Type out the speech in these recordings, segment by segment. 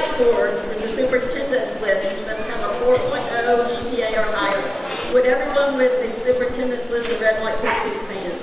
white cords is the superintendent's list. You must have a 4.0 GPA or higher. Would everyone with the superintendent's list of red and white cords please stand?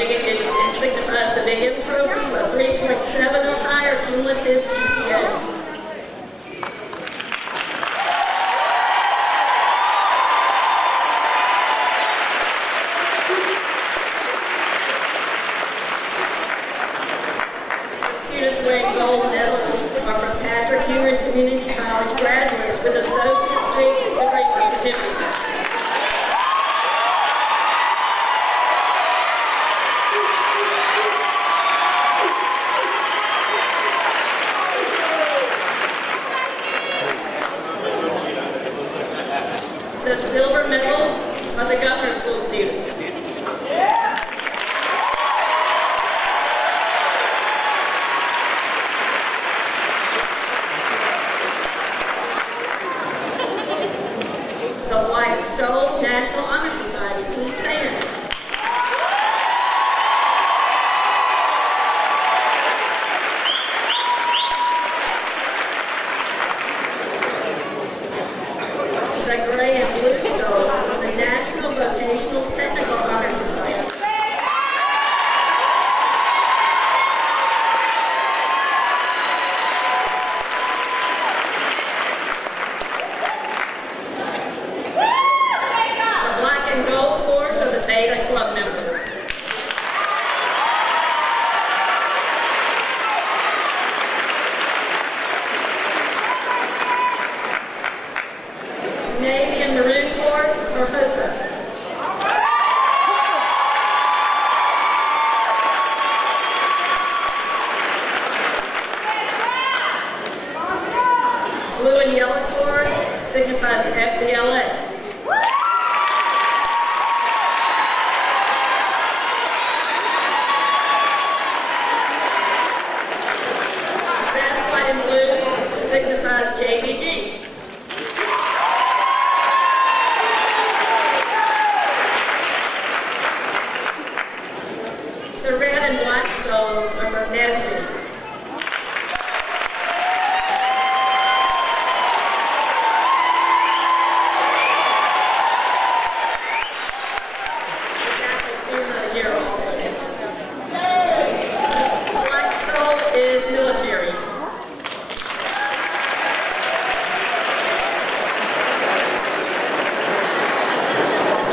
It signifies the Big M trophy with 3.7 or higher cumulative GPA. The students wearing gold medals are from Patrick Henry Community College graduates with associate's degree or certificate. The silver medals are the Governor School students. The White Stone National Honor Society, please stand. The gray and blue stone is the National Vocational Technical Honor Society. The black and gold cords are the Beta Club members. Navy and maroon cords or HOSA. Blue and yellow cords signifies FBLA. Red, white, and blue signifies JVG. The red and white stones are from Nesby. That's a student of the year also. The white stone is military.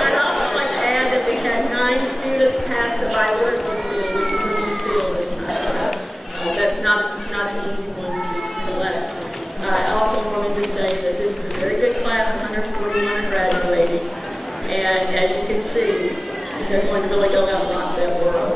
I'd also like to add that we had 9 students pass the biliteracy seal, which is a new seal this time. So that's not an easy one to collect. I also wanted to say that this is a very good class, 141 graduating, and as you can see, they're going to really go out and rock that world.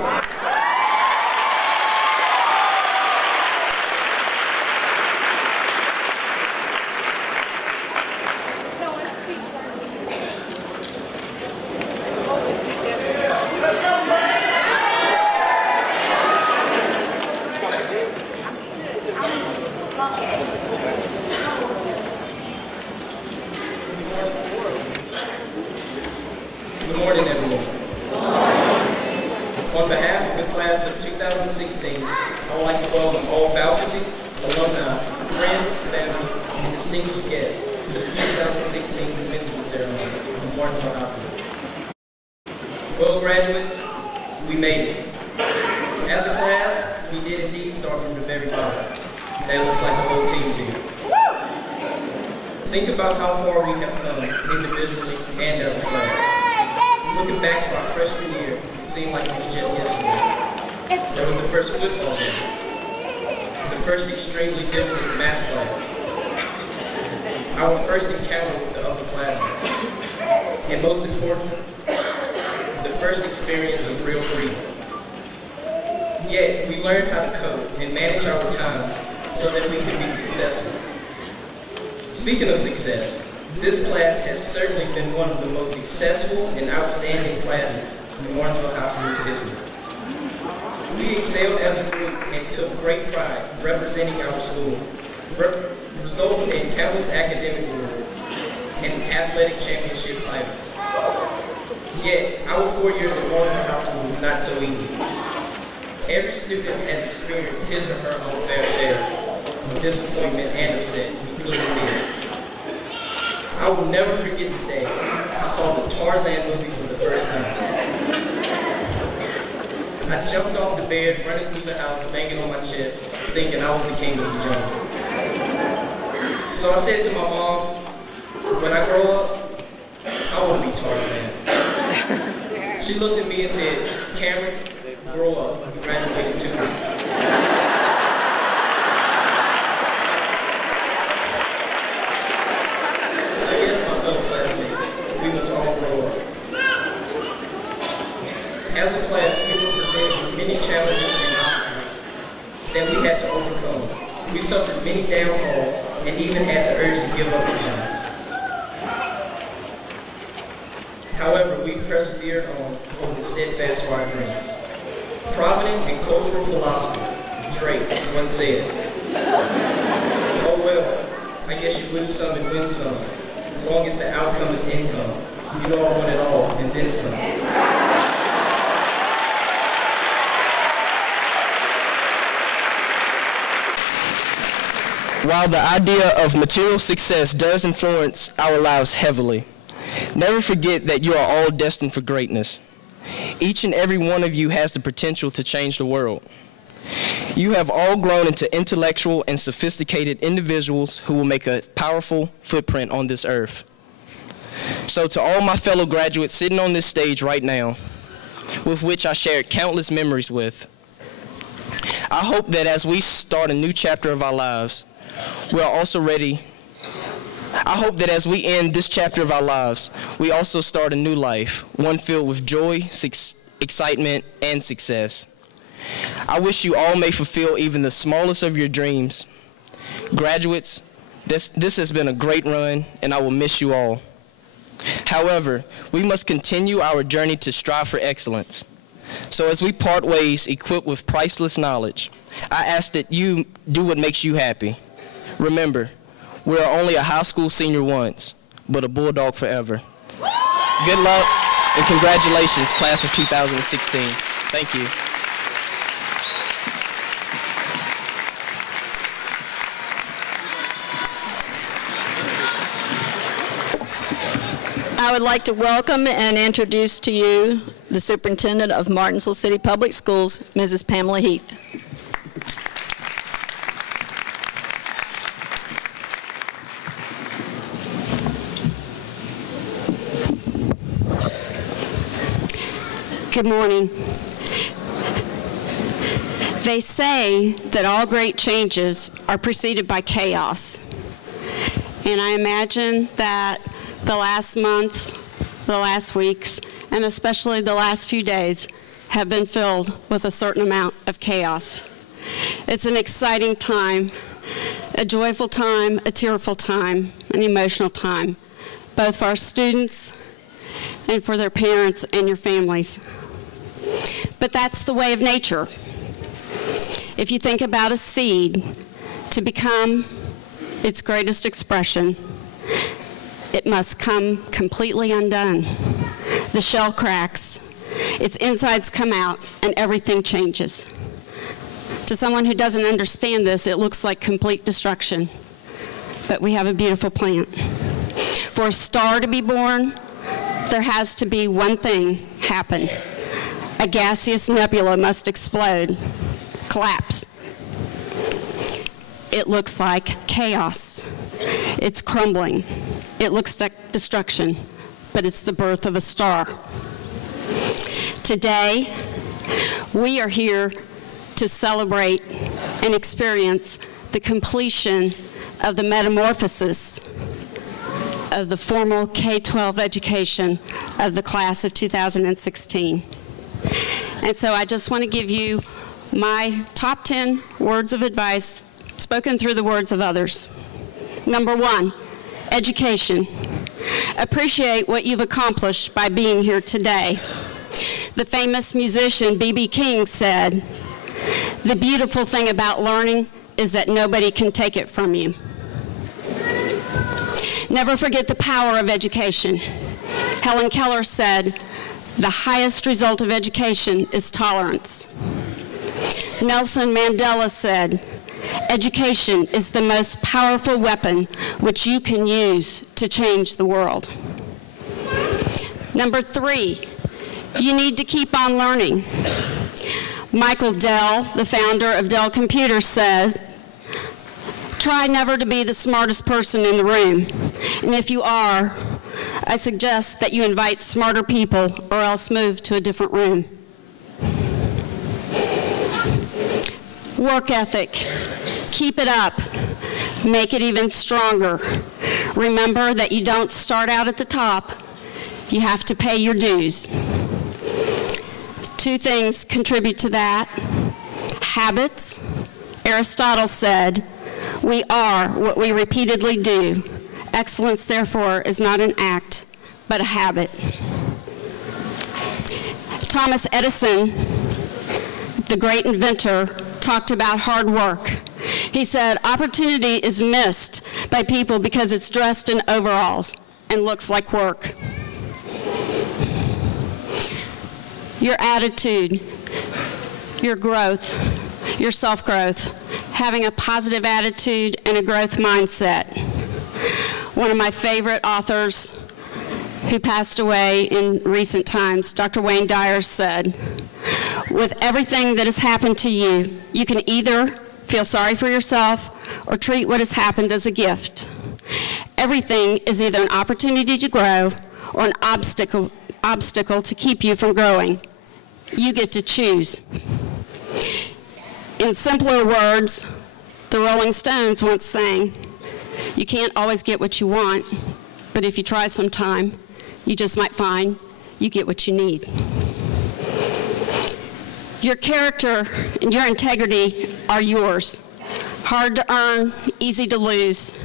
Good morning, everyone. On behalf of the class of 2016, I would like to welcome all faculty, alumni, friends, family, and distinguished guests to the 2016 commencement ceremony from Martinsville High School. Well, graduates, we made it. As a class, we did indeed start from the very bottom. That looks like the whole team's here. Think about how far we have come individually and as a class. Looking back to our freshman year, it seemed like it was just yesterday. There was the first football game, the first extremely difficult math class, our first encounter with the upperclassmen, and most important, the first experience of real freedom. Yet, we learned how to cope and manage our time so that we could be successful. Speaking of success, this class has certainly been one of the most successful and outstanding classes in Martinsville High School's history. We excelled as a group and took great pride representing our school, resulting in countless academic awards and athletic championship titles. Yet, our 4 years at Martinsville High School was not so easy. Every student has experienced his or her own fair share of disappointment and upset, including me. I will never forget the day I saw the Tarzan movie for the first time. I jumped off the bed, running through the house, banging on my chest, thinking I was the king of the jungle. So I said to my mom, when I grow up, I want to be Tarzan. She looked at me and said, Cameron, grow up. You graduate in 2 weeks. So yes, my fellow classmates, we must all grow up. As a class, we were presented with many challenges and obstacles that we had to overcome. We suffered many downfalls and even had the urge to give up at times. However, we persevered on holding steadfast to our dreams. Provident and cultural philosopher Drake once said, "Oh well, I guess you lose some and win some. As long as the outcome is income, you all want it all and then some." While the idea of material success does influence our lives heavily, never forget that you are all destined for greatness. Each and every one of you has the potential to change the world. You have all grown into intellectual and sophisticated individuals who will make a powerful footprint on this earth. So to all my fellow graduates sitting on this stage right now, with which I shared countless memories with, I hope that as we start a new chapter of our lives, we are also ready. I hope that as we end this chapter of our lives, we also start a new life, one filled with joy, excitement, and success. I wish you all may fulfill even the smallest of your dreams. Graduates, this has been a great run, and I will miss you all. However, we must continue our journey to strive for excellence. So as we part ways equipped with priceless knowledge, I ask that you do what makes you happy. Remember, we are only a high school senior once, but a bulldog forever. Good luck and congratulations, class of 2016. Thank you. I would like to welcome and introduce to you the Superintendent of Martinsville City Public Schools, Mrs. Pamela Heath. Good morning. They say that all great changes are preceded by chaos. And I imagine that the last months, the last weeks, and especially the last few days have been filled with a certain amount of chaos. It's an exciting time, a joyful time, a tearful time, an emotional time, both for our students and for their parents and your families. But that's the way of nature. If you think about a seed, to become its greatest expression, it must come completely undone. The shell cracks, its insides come out, and everything changes. To someone who doesn't understand this, it looks like complete destruction. But we have a beautiful plant. For a star to be born, there has to be one thing happen. A gaseous nebula must explode, collapse. It looks like chaos. It's crumbling. It looks like destruction, but it's the birth of a star. Today, we are here to celebrate and experience the completion of the metamorphosis of the formal K-12 education of the class of 2016. And so I just want to give you my top 10 words of advice spoken through the words of others. Number 1, education. Appreciate what you've accomplished by being here today. The famous musician B.B. King said, The beautiful thing about learning is that nobody can take it from you. Never forget the power of education. Helen Keller said, "The highest result of education is tolerance." Nelson Mandela said, "Education is the most powerful weapon which you can use to change the world." Number 3, you need to keep on learning. Michael Dell, the founder of Dell Computers, says, "Try never to be the smartest person in the room. And if you are, I suggest that you invite smarter people or else move to a different room." Work ethic. Keep it up. Make it even stronger. Remember that you don't start out at the top. You have to pay your dues. 2 things contribute to that. Habits. Aristotle said, "We are what we repeatedly do. Excellence, therefore, is not an act, but a habit." Thomas Edison, the great inventor, talked about hard work. He said, "Opportunity is missed by people because it's dressed in overalls and looks like work." Your attitude, your growth, your self-growth, having a positive attitude and a growth mindset. One of my favorite authors who passed away in recent times, Dr. Wayne Dyer, said, "With everything that has happened to you, you can either feel sorry for yourself or treat what has happened as a gift. Everything is either an opportunity to grow or an obstacle to keep you from growing. You get to choose." In simpler words, the Rolling Stones once sang, "You can't always get what you want, but if you try sometime, you just might find you get what you need." Your character and your integrity are yours. Hard to earn, easy to lose,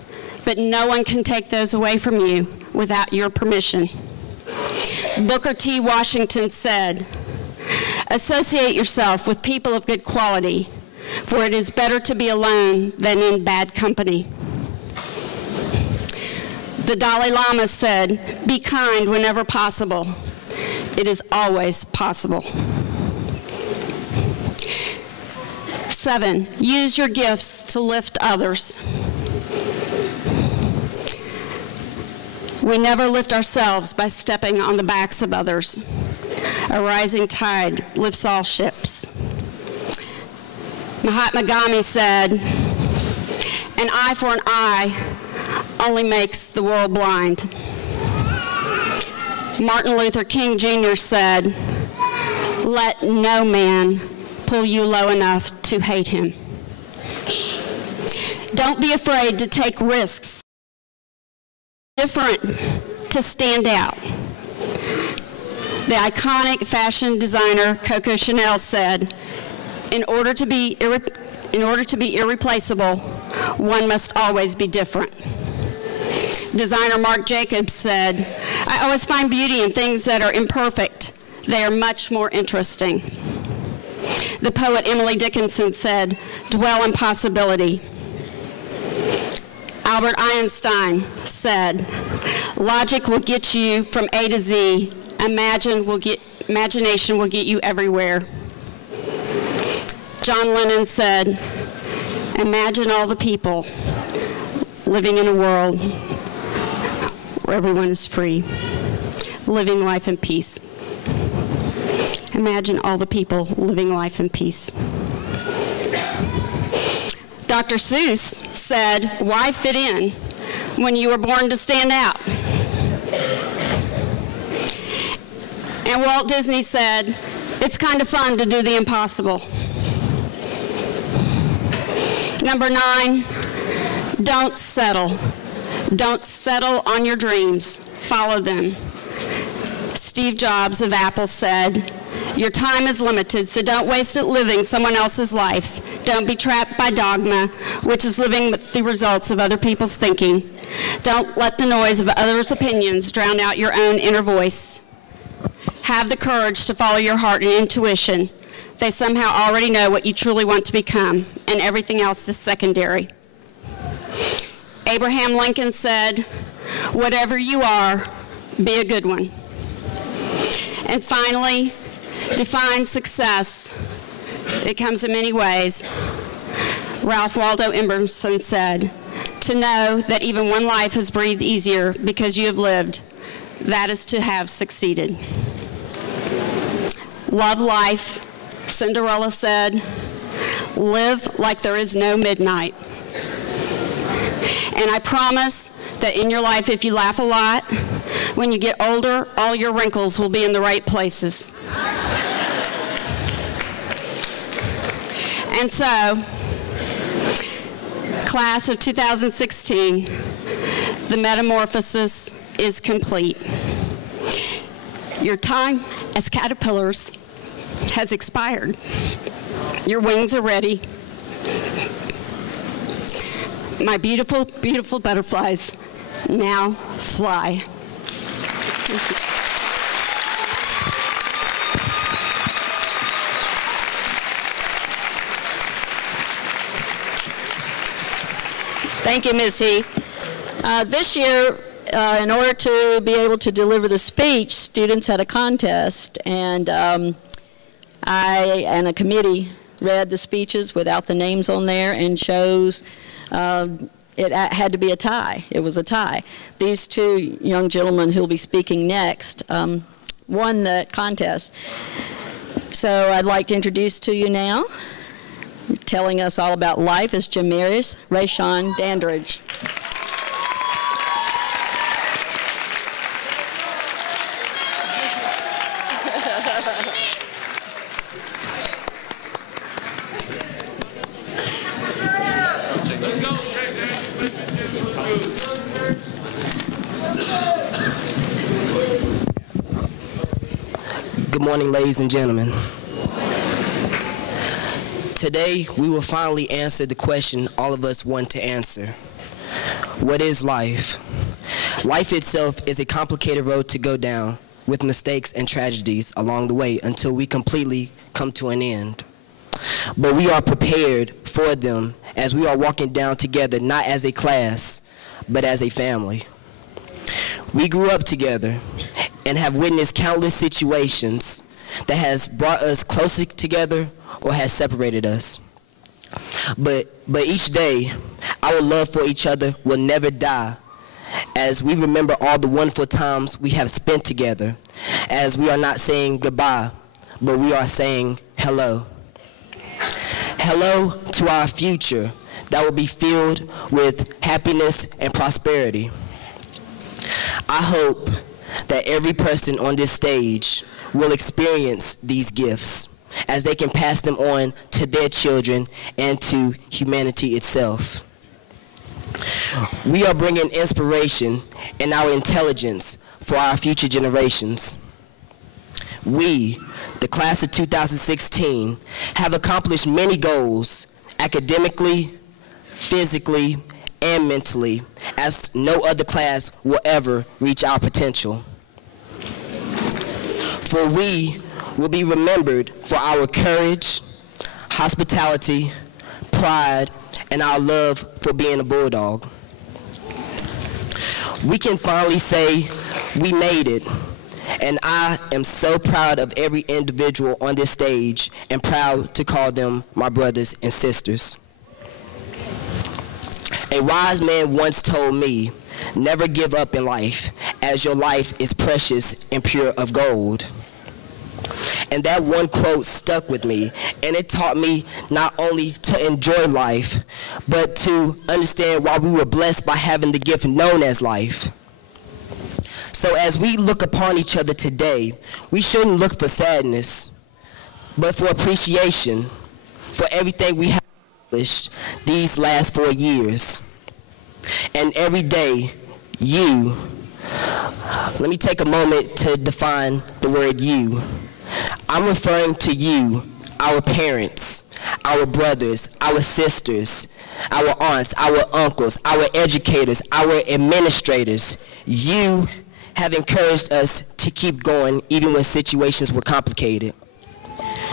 but no one can take those away from you without your permission. Booker T. Washington said, "Associate yourself with people of good quality, for it is better to be alone than in bad company." The Dalai Lama said, "Be kind whenever possible. It is always possible." 7, use your gifts to lift others. We never lift ourselves by stepping on the backs of others. A rising tide lifts all ships. Mahatma Gandhi said, "An eye for an eye only makes the world blind." Martin Luther King Jr. said, "Let no man pull you low enough to hate him." Don't be afraid to take risks. Different, to stand out. The iconic fashion designer Coco Chanel said, in order to be irreplaceable, one must always be different." Designer Marc Jacobs said, "I always find beauty in things that are imperfect. They are much more interesting." The poet Emily Dickinson said, "Dwell in possibility." Albert Einstein said, "Logic will get you from A to Z. Imagination will get you everywhere." John Lennon said, "Imagine all the people living in a world where everyone is free, living life in peace." Imagine all the people living life in peace. Dr. Seuss said, "Why fit in when you were born to stand out?" And Walt Disney said, "It's kind of fun to do the impossible." Number 9, don't settle. Don't settle on your dreams. Follow them. Steve Jobs of Apple said, "Your time is limited, so don't waste it living someone else's life. Don't be trapped by dogma, which is living with the results of other people's thinking. Don't let the noise of others' opinions drown out your own inner voice. Have the courage to follow your heart and intuition. they somehow already know what you truly want to become, and everything else is secondary. Abraham Lincoln said, "Whatever you are, be a good one." And finally, define success. It comes in many ways. Ralph Waldo Emerson said, "To know that even one life has breathed easier because you have lived, that is to have succeeded." Love life. Cinderella said, "Live like there is no midnight." And I promise that in your life, if you laugh a lot, when you get older, all your wrinkles will be in the right places. And so, class of 2016, the metamorphosis is complete. Your time as caterpillars has expired. Your wings are ready. My beautiful, beautiful butterflies now fly. Thank you. Thank you, Ms. Heath. This year, in order to be able to deliver the speech, students had a contest, and I and a committee read the speeches without the names on there and chose it had to be a tie. It was a tie. These two young gentlemen who will be speaking next won the contest. So I'd like to introduce to you now, telling us all about life, is Jamarius Dandridge. Good morning, ladies and gentlemen. Today, we will finally answer the question all of us want to answer. What is life? Life itself is a complicated road to go down, with mistakes and tragedies along the way until we completely come to an end. But we are prepared for them as we are walking down together, not as a class, but as a family. We grew up together and have witnessed countless situations that has brought us closer together or has separated us. But each day, our love for each other will never die as we remember all the wonderful times we have spent together, as we are not saying goodbye, but we are saying hello. Hello to our future that will be filled with happiness and prosperity. I hope that every person on this stage will experience these gifts as they can pass them on to their children and to humanity itself. We are bringing inspiration and our intelligence for our future generations. We, the class of 2016, have accomplished many goals academically, physically, and mentally, as no other class will ever reach our potential. For we will be remembered for our courage, hospitality, pride, and our love for being a bulldog. We can finally say we made it, and I am so proud of every individual on this stage and proud to call them my brothers and sisters. A wise man once told me, never give up in life, as your life is precious and pure of gold. And that one quote stuck with me, and it taught me not only to enjoy life, but to understand why we were blessed by having the gift known as life. So as we look upon each other today, we shouldn't look for sadness, but for appreciation for everything we have accomplished these last 4 years. And every day, you, let me take a moment to define the word you. I'm referring to you, our parents, our brothers, our sisters, our aunts, our uncles, our educators, our administrators. You have encouraged us to keep going even when situations were complicated.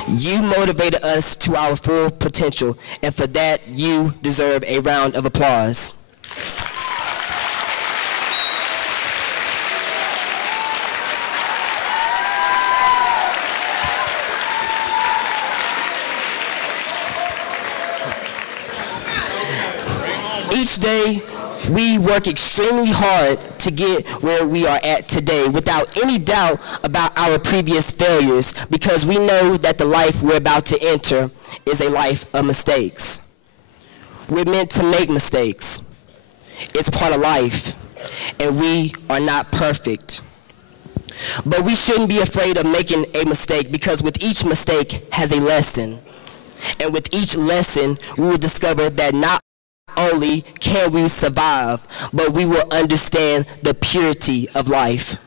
You motivated us to our full potential, and for that, you deserve a round of applause. Each day, we work extremely hard to get where we are at today without any doubt about our previous failures, because we know that the life we're about to enter is a life of mistakes. We're meant to make mistakes. It's part of life, and we are not perfect. But we shouldn't be afraid of making a mistake, because with each mistake has a lesson. And with each lesson, we will discover that not only can we survive, but we will understand the purity of life.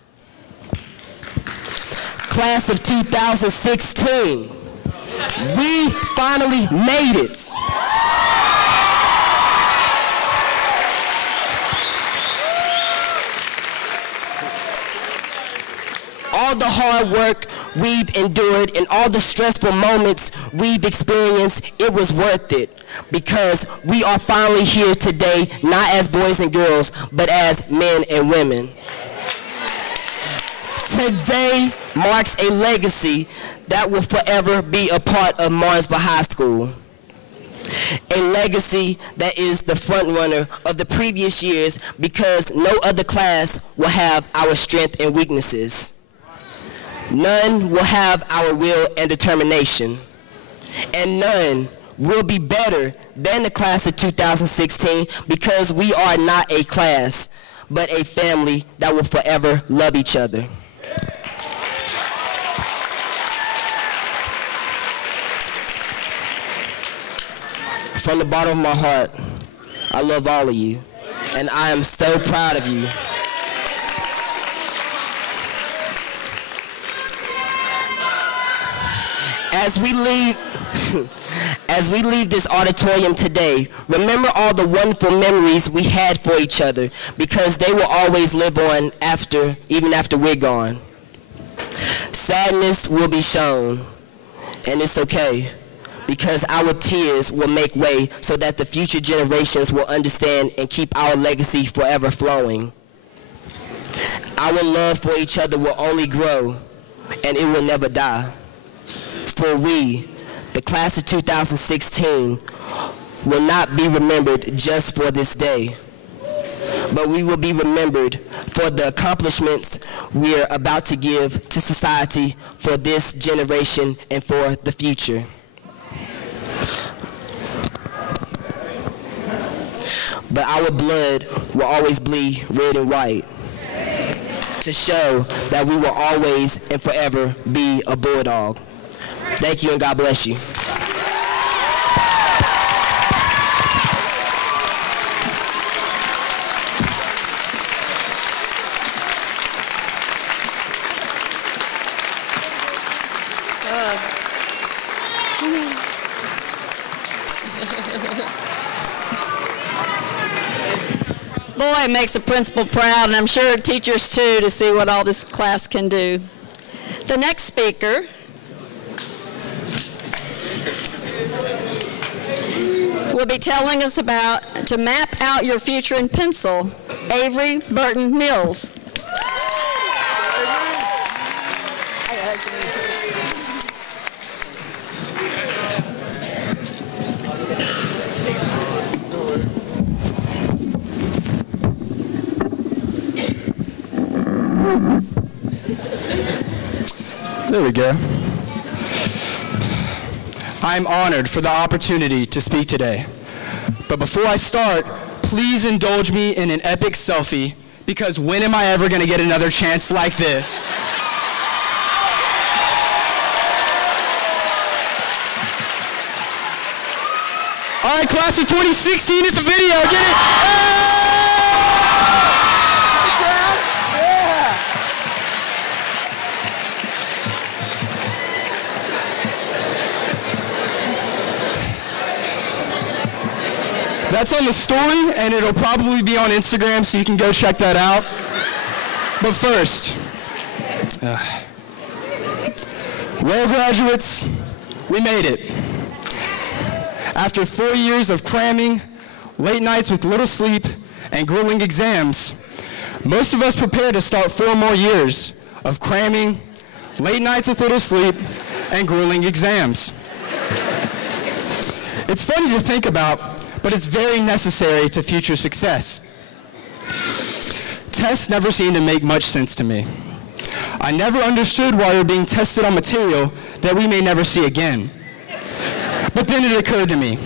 Class of 2016, we finally made it. All the hard work we've endured and all the stressful moments we've experienced, it was worth it, because we are finally here today, not as boys and girls, but as men and women. Today marks a legacy that will forever be a part of Martinsville High School. A legacy that is the front runner of the previous years, because no other class will have our strengths and weaknesses. None will have our will and determination. And none will be better than the class of 2016, because we are not a class, but a family that will forever love each other. From the bottom of my heart, I love all of you, and I am so proud of you. As we leave this auditorium today, remember all the wonderful memories we had for each other, because they will always live on even after we're gone. Sadness will be shown, and it's okay, because our tears will make way so that the future generations will understand and keep our legacy forever flowing. Our love for each other will only grow, and it will never die. For we, the class of 2016, will not be remembered just for this day, but we will be remembered for the accomplishments we're about to give to society for this generation and for the future. But our blood will always bleed red and white, to show that we will always and forever be a bulldog. Thank you, and God bless you. Boy, it makes the principal proud, and I'm sure teachers too, to see what all this class can do. The next speaker will be telling us about to map out your future in pencil, Avery Burton Mills. There we go. I'm honored for the opportunity to speak today. But before I start, please indulge me in an epic selfie, because when am I ever going to get another chance like this? All right, class of 2016, it's a video. Get it? Hey! That's on the story, and it'll probably be on Instagram, so you can go check that out. But first, well, graduates, we made it. After 4 years of cramming, late nights with little sleep, and grueling exams, most of us prepared to start 4 more years of cramming, late nights with little sleep, and grueling exams. It's funny to think about, but it's very necessary to future success. Tests never seemed to make much sense to me. I never understood why we were being tested on material that we may never see again. But then it occurred to me,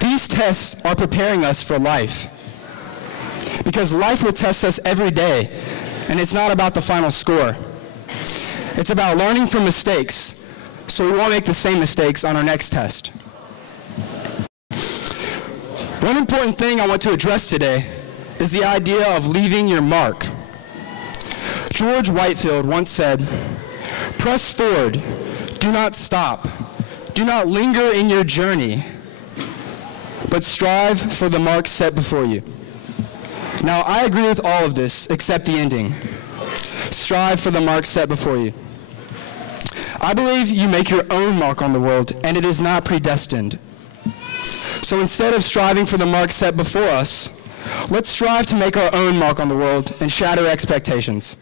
these tests are preparing us for life. Because life will test us every day, and it's not about the final score. It's about learning from mistakes, so we won't make the same mistakes on our next test. One important thing I want to address today is the idea of leaving your mark. George Whitefield once said, "Press forward, do not stop, do not linger in your journey, but strive for the mark set before you." Now, I agree with all of this except the ending. Strive for the mark set before you. I believe you make your own mark on the world, and it is not predestined. So instead of striving for the mark set before us, let's strive to make our own mark on the world and shatter expectations.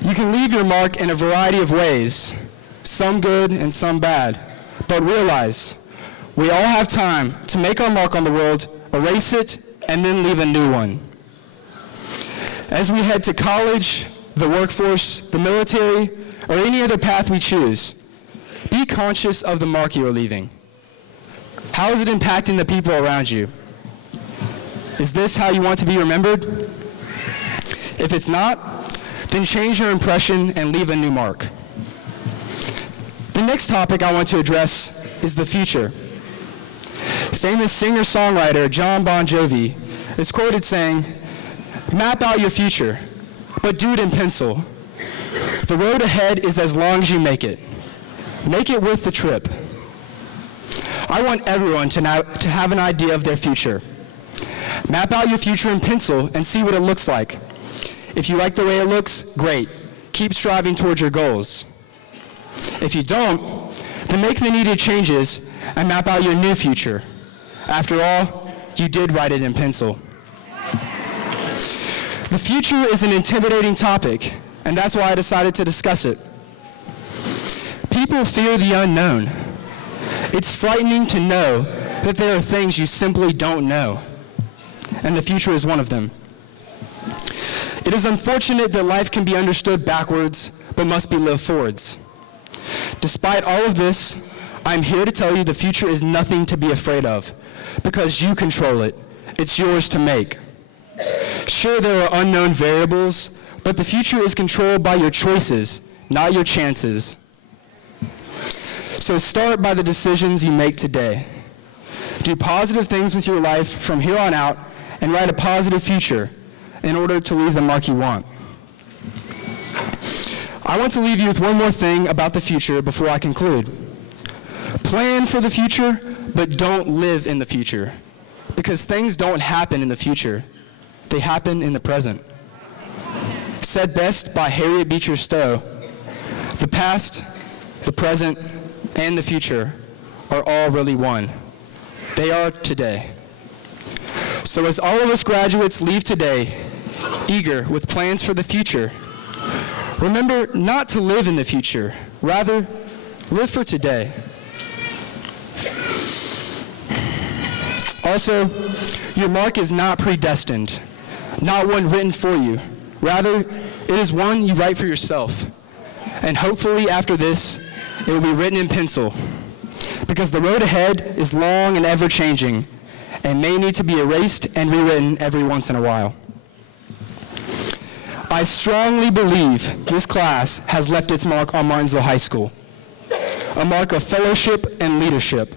You can leave your mark in a variety of ways, some good and some bad, but realize we all have time to make our mark on the world, erase it, and then leave a new one. As we head to college, the workforce, the military, or any other path we choose, be conscious of the mark you are leaving. How is it impacting the people around you? Is this how you want to be remembered? If it's not, then change your impression and leave a new mark. The next topic I want to address is the future. Famous singer-songwriter John Bon Jovi is quoted saying, "Map out your future, but do it in pencil. The road ahead is as long as you make it. Make it worth the trip." I want everyone to have an idea of their future. Map out your future in pencil and see what it looks like. If you like the way it looks, great. Keep striving towards your goals. If you don't, then make the needed changes and map out your new future. After all, you did write it in pencil. The future is an intimidating topic, and that's why I decided to discuss it. People fear the unknown. It's frightening to know that there are things you simply don't know, and the future is one of them. It is unfortunate that life can be understood backwards, but must be lived forwards. Despite all of this, I'm here to tell you the future is nothing to be afraid of, because you control it. It's yours to make. Sure, there are unknown variables, but the future is controlled by your choices, not your chances. So start by the decisions you make today. Do positive things with your life from here on out and write a positive future in order to leave the mark you want. I want to leave you with one more thing about the future before I conclude. Plan for the future, but don't live in the future, because things don't happen in the future. They happen in the present. Said best by Harriet Beecher Stowe, the past, the present, and the future are all really one. They are today. So as all of us graduates leave today, eager with plans for the future, remember not to live in the future, rather live for today. Also, your mark is not predestined, not one written for you. Rather, it is one you write for yourself. And hopefully after this, it will be written in pencil, because the road ahead is long and ever-changing, and may need to be erased and rewritten every once in a while. I strongly believe this class has left its mark on Martinsville High School, a mark of fellowship and leadership,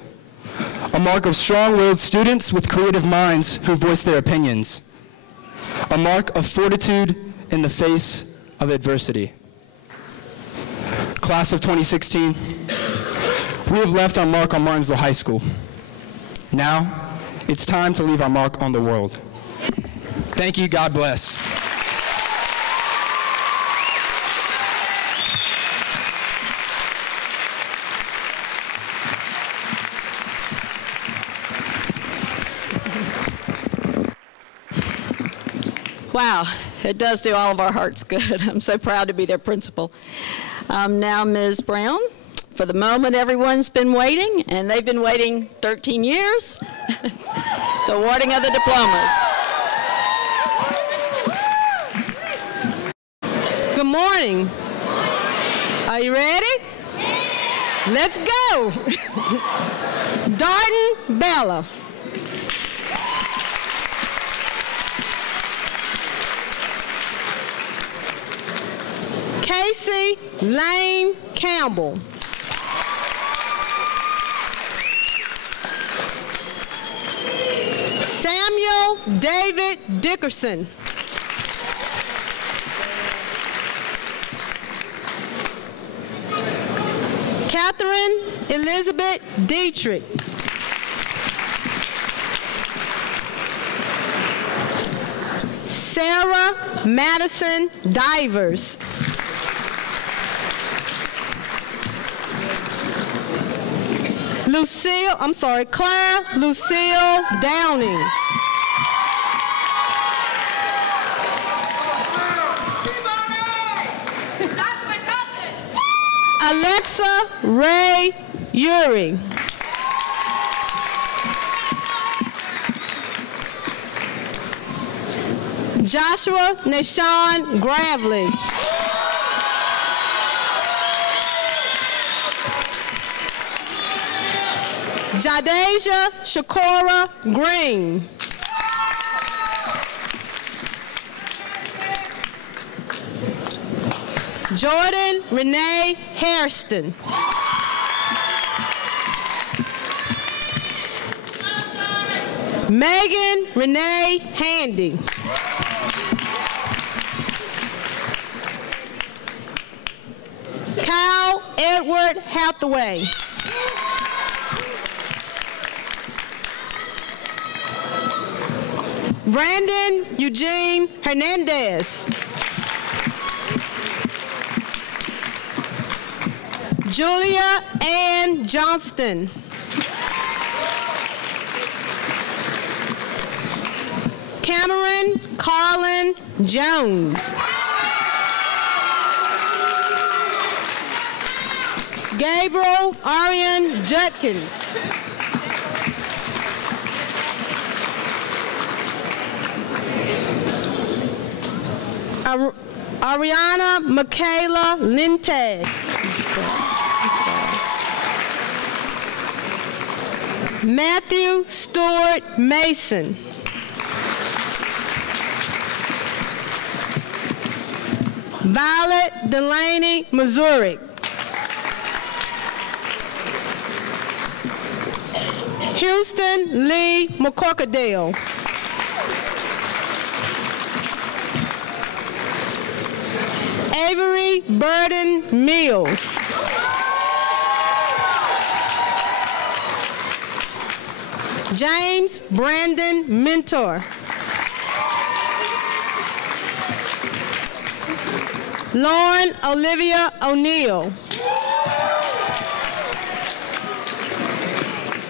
a mark of strong-willed students with creative minds who voice their opinions, a mark of fortitude in the face of adversity. Class of 2016, we have left our mark on Martinsville High School. Now, it's time to leave our mark on the world. Thank you. God bless. Wow, it does do all of our hearts good. I'm so proud to be their principal. Now, Ms. Brown, for the moment everyone's been waiting, and they've been waiting 13 years, the awarding of the diplomas. Good morning. Are you ready? Let's go. Darden Bella. Casey Lane Campbell. Samuel David Dickerson. Catherine Elizabeth Dietrich. Sarah Madison Divers. Claire Lucille Downing. Alexa Ray Uri. Joshua Nashawn Gravely. Jadeja Shakora Green. Jordan Renee Hairston. Megan Renee Handy. Kyle Edward Hathaway. Brandon Eugene Hernandez. Julia Ann Johnston. Cameron Carlin Jones. Gabriel Arian Judkins. Ariana Michaela Lintag. Matthew Stewart Mason. Violet Delaney Missouri. Houston Lee McCorkadale. Avery Burden Mills. James Brandon Mentor. Lauren Olivia O'Neill.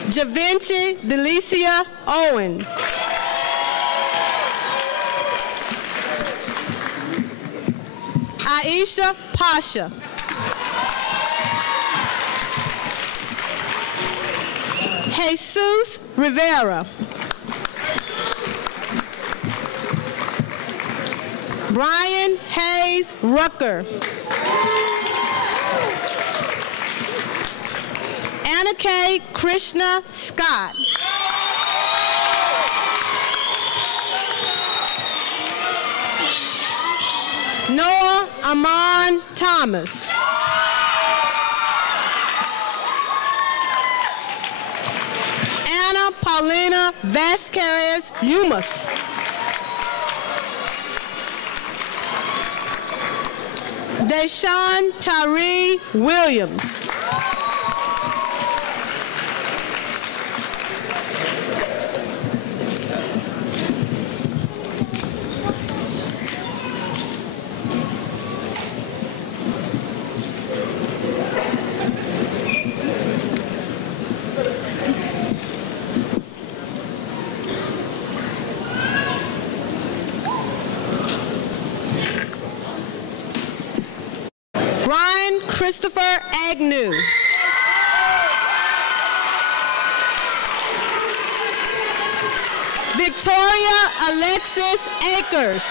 Javinci Delicia Owens. Aisha Pasha. Jesus Rivera. Brian Hayes Rucker. Anna K. Krishna Scott. Noah Amon Thomas. Anna Paulina Vasquez Yumas. Deshaun Tyree Williams. Jonathan Christopher Agnew. Victoria Alexis Akers.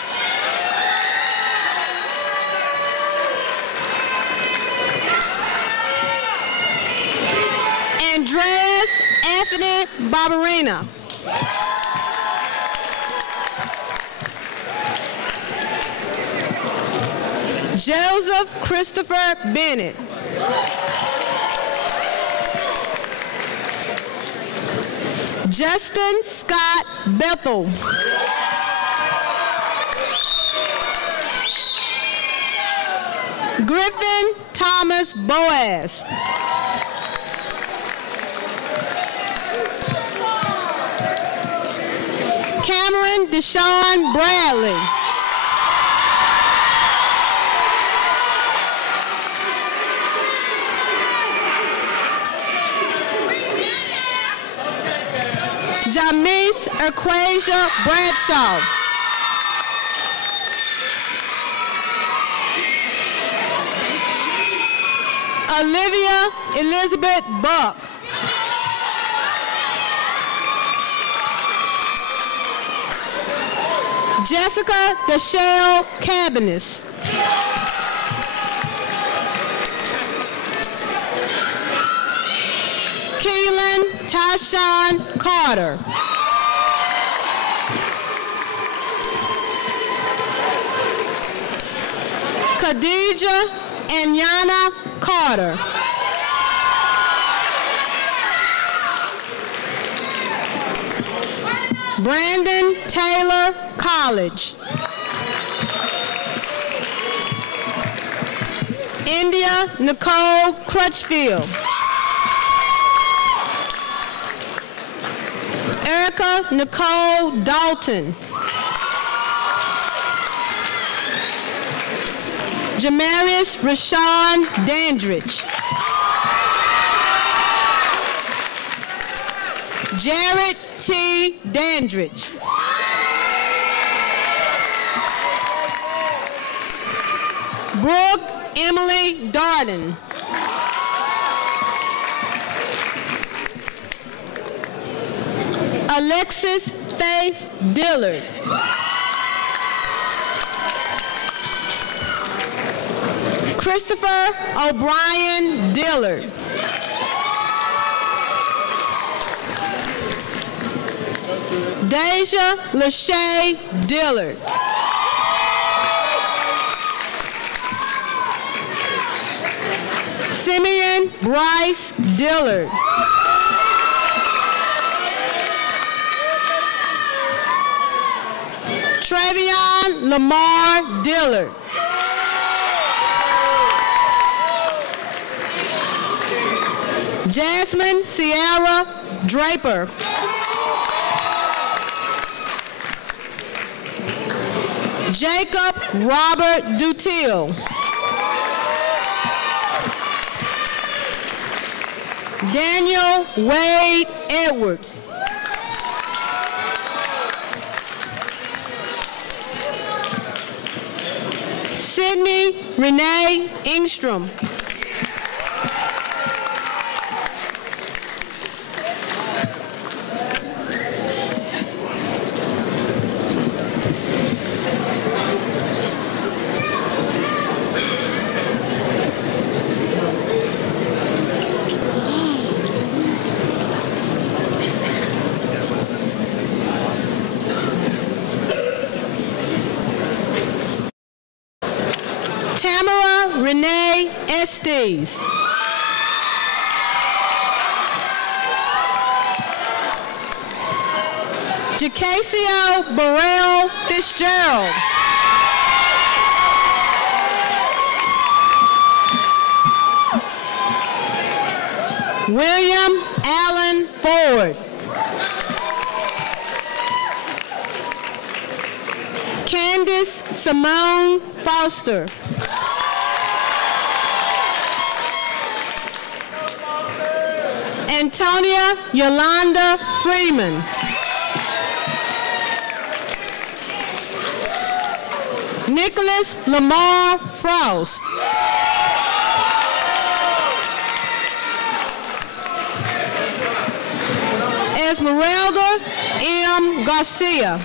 Andreas Anthony Barberina. Joseph Christopher Bennett. Justin Scott Bethel. Griffin Thomas Boaz. Cameron Deshaun Bradley. Jamise Equasia Bradshaw. Olivia Elizabeth Buck. Jessica Deshelle Cabanis. Keelan Tyshawn Carter. Khadija Anyana Carter. Brandon Taylor College. India Nicole Crutchfield. Erica Nicole Dalton. Jamarius Rashawn Dandridge. Jared T. Dandridge. Brooke Emily Darden. Alexis Faith Dillard. Christopher O'Brien Dillard. Deja Lachey Dillard. Simeon Bryce Dillard. Travion Lamar Dillard. Jasmine Sierra Draper. Jacob Robert Dutil. Daniel Wade Edwards. Sydney Renee Engstrom. Tamara Renee Estes. Jacasio Burrell Fitzgerald. William Allen Ford. Candace Simone Foster. Antonia Yolanda Freeman. Nicholas Lamar Frost. Esmeralda M. Garcia.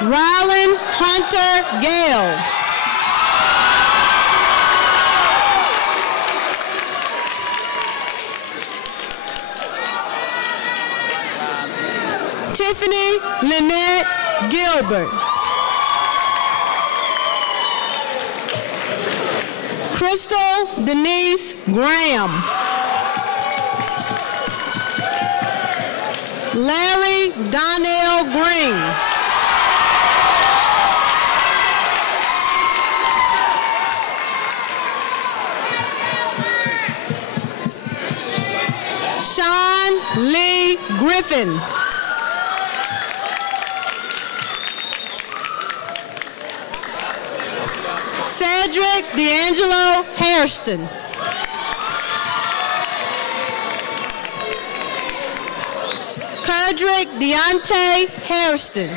Rylan Hunter Gale. Tiffany Lynette Gilbert. Crystal Denise Graham. Larry Donnell Green. Sean Lee Griffin. Cedric D'Angelo Hairston. Cedric Deontay Hairston.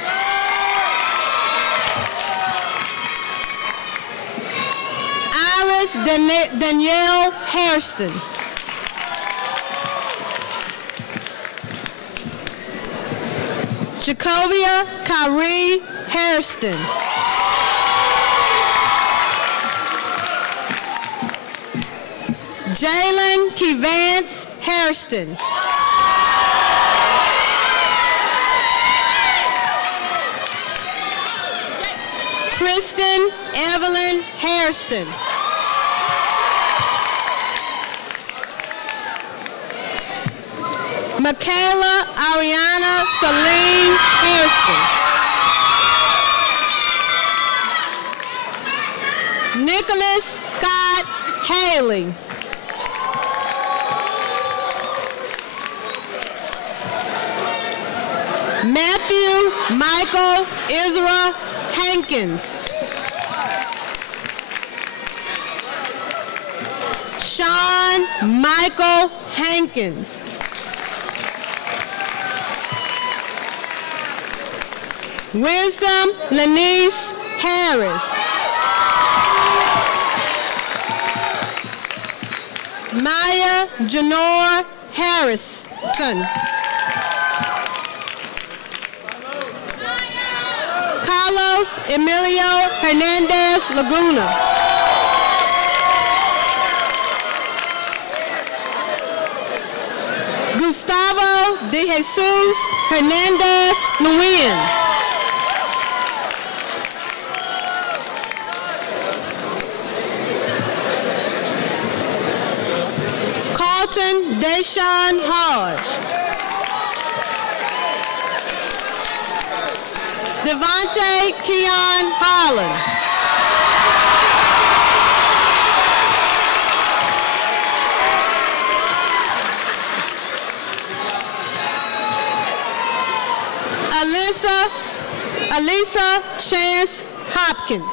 Iris Danielle Hairston. Jacovia Kyrie Hairston. Jalen Kevance Hairston. Kristen Evelyn Hairston. Michaela Ariana Celine Hairston. Nicholas Scott Haley. Matthew Michael Israel Hankins. Sean Michael Hankins. Wisdom Lanice Harris. Maya Janor Harrison. Carlos Emilio Hernandez Laguna. Gustavo de Jesus Hernandez Nguyen. Carlton Deshaun Hodge. Devontae Keon Holland. Alisa Chance Hopkins.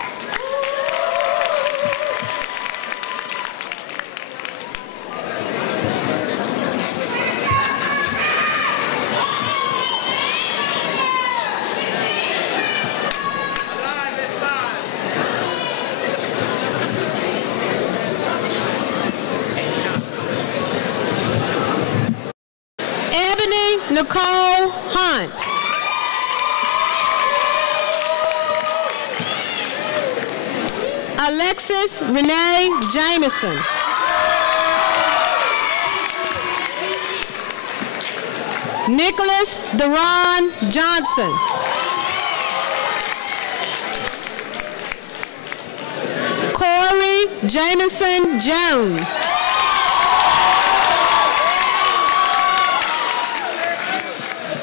Nicole Hunt. Alexis Renee Jameson. Nicholas Deron Johnson. Corey Jameson Jones.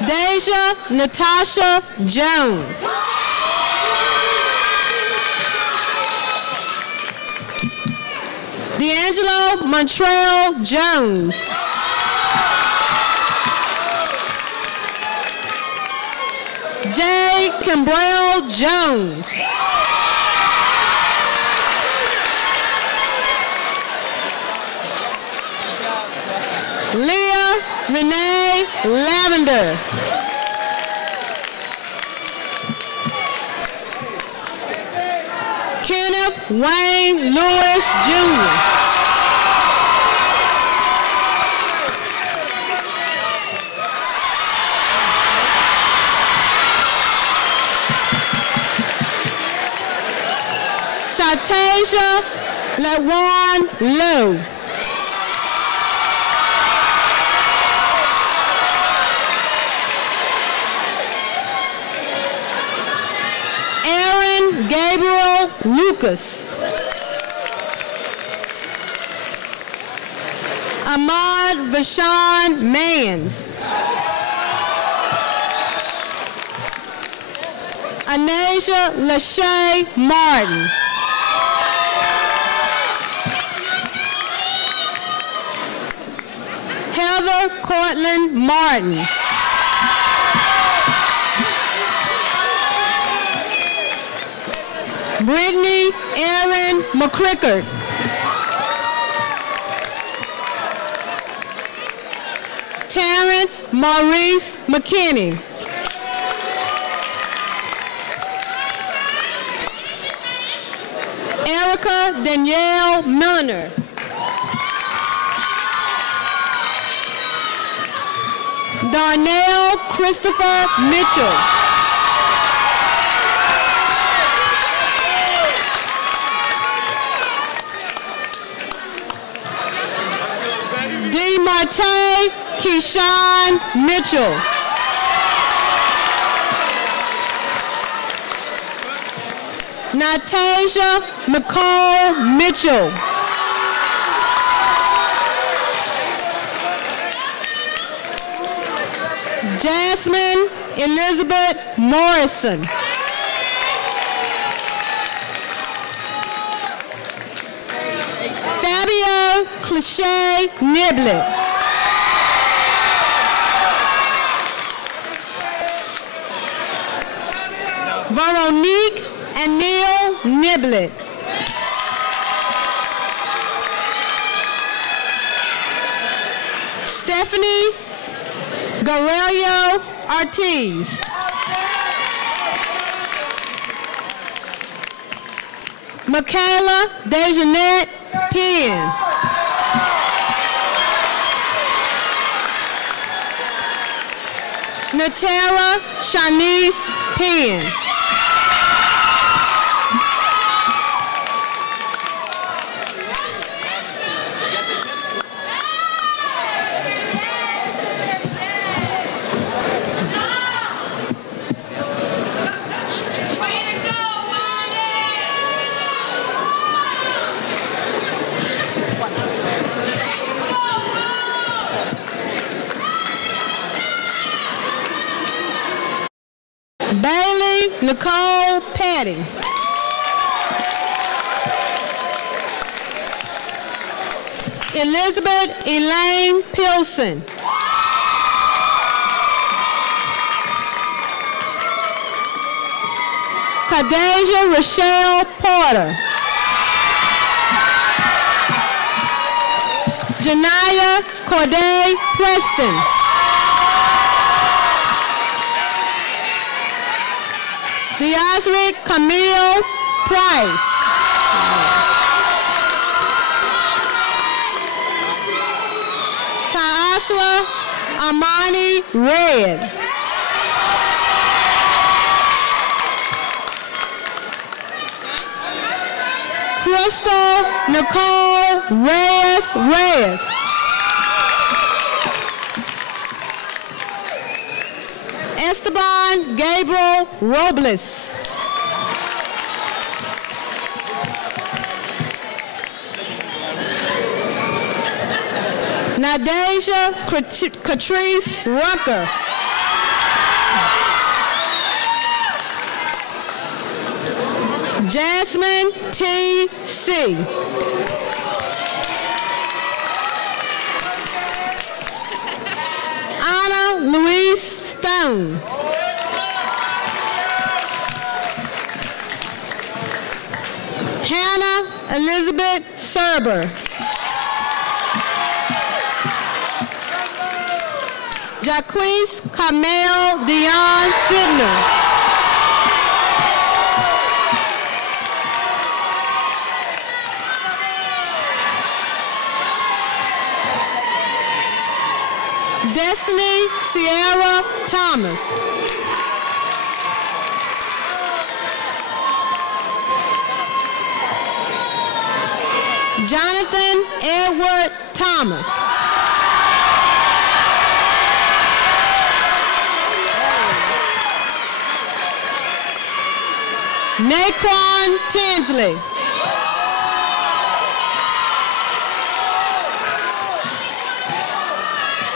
Deja Natasha Jones. D'Angelo Montreal Jones. Jay Kimbrell Jones. Leah Renee Lavender. Kenneth Wayne Lewis Jr. Shatasia Lawan Lowe. Aaron Gabriel Lucas. Ahmad Vashawn Mans. Anasia Lachey Martin. Heather Cortland Martin. Brittany Erin McCrickard. Terrence Maurice McKinney. Erica Danielle Milner. Darnell Christopher Mitchell. DeMarte Keyshawn Mitchell. Natasha Nicole Mitchell. Jasmine Elizabeth Morrison. Fabio Cliché Niblett. Veronique and Neil Niblett. Stephanie Garelio Ortiz. Michaela Dejanette Penn. Natara Shanice Penn. Bailey Nicole Petty. Elizabeth Elaine Pilson. Kadeja Rochelle Porter. Janaya Corday Preston. Deosric Camille Price. Taashla Amani Red. Crystal Nicole Reyes. Esteban Gabriel Robles. Nadeja Catrice Rucker. Jasmine T.C. Anna Louise Stone. Hannah Elizabeth Serber. Jaquise Carmel Dion Sidner. Destiny Sierra Thomas. Jonathan Edward Thomas. Naquan Tinsley.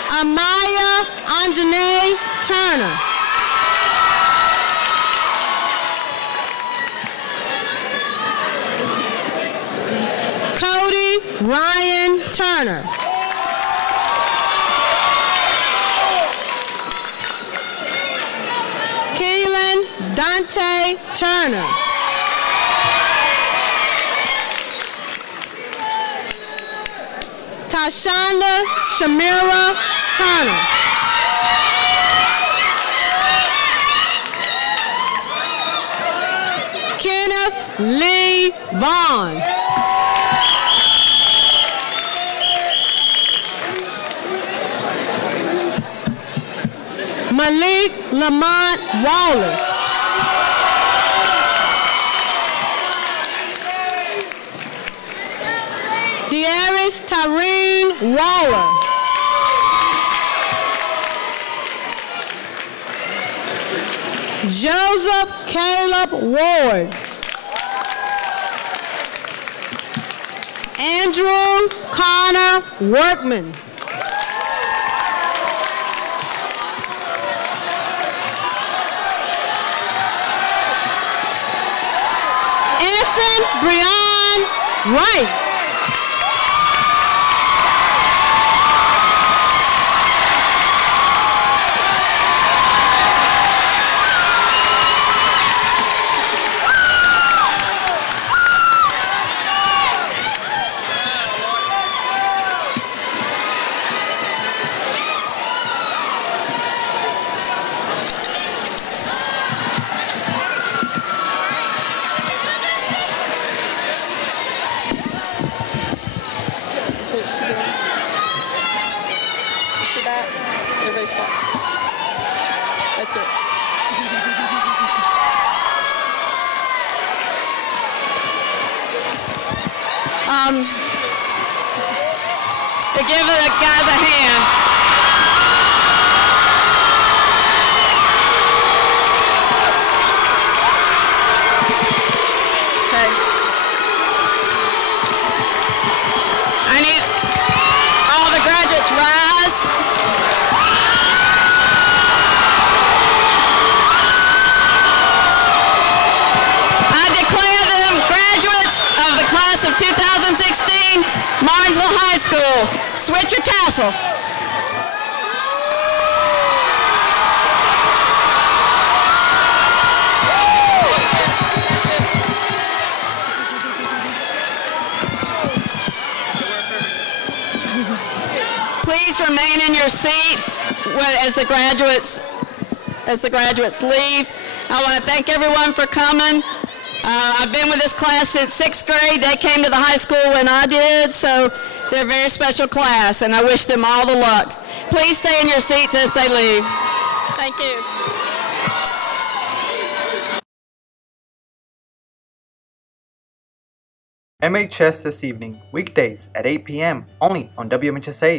Amaya Anjanae Turner. Cody Ryan Turner. Keelan Dante Turner. Tashonda Shamira Turner. Kenneth Lee Vaughn. Malik Lamont Wallace. Dearis Tyreen Waller. Joseph Caleb Ward. Andrew Connor Workman. Essence Breon Wright. Everybody's back. That's it. To give the guys a hand. Okay. I need all the graduates rise. Of 2016, Martinsville High School. Switch your tassel. Please remain in your seat as the graduates leave. I want to thank everyone for coming. I've been with this class since 6th grade. They came to the high school when I did, so they're a very special class, and I wish them all the luck. Please stay in your seats as they leave. Thank you. MHS this evening, weekdays at 8 p.m. only on WMHS8.